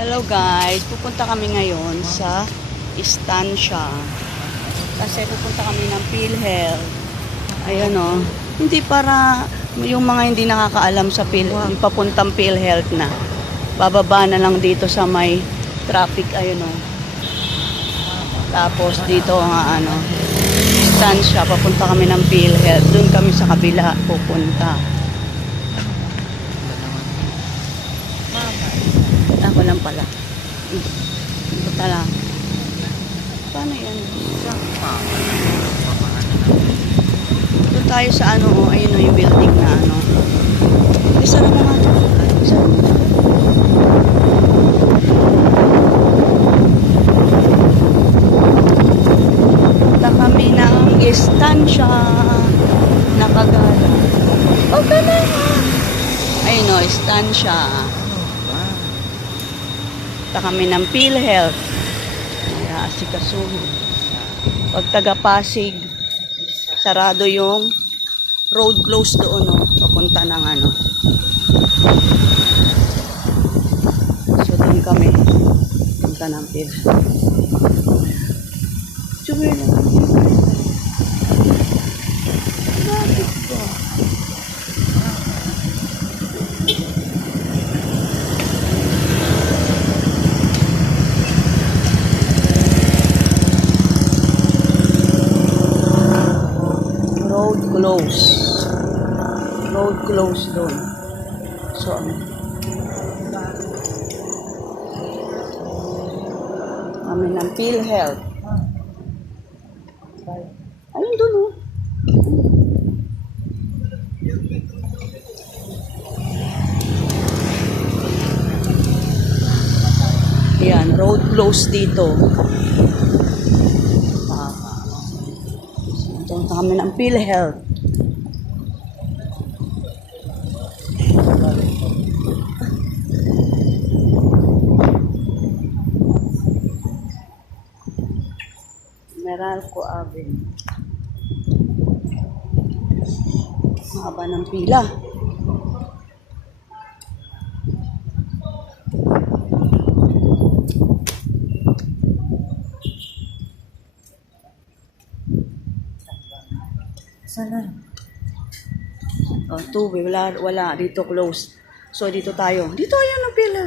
Hello guys, pupunta kami ngayon sa Estancia. Kasi pupunta kami ng PhilHealth. Ayan o. Hindi para yung mga hindi nakakaalam sa papuntang PhilHealth na. Bababa na lang dito sa may traffic. Ayun o. Tapos dito nga Estancia, papunta kami ng PhilHealth. Doon kami sa kabila pupunta. Ako lang pala. Ito lang. Paano yan? Doon tayo sa ayun yung building na Isa na nga ito. Isa na. Punta kami ng Estancia. Nakagala. Okay na. Ayun Estancia. Punta kami ng PhilHealth. Asikasuhin. Pag taga Pasig, sarado yung road close doon, papunta ng So, doon kami. Punta ng PhilHealth. Tsuwi na. Bakit ba? Road close doon. So, kami ng PhilHealth. Ayun doon Ayan, road close dito. Punta kami ng PhilHealth. Meralco Avenue. Mahaba ng pila. Sana. Two-way. Wala. Dito close. So, dito tayo. Dito ayan ang pila.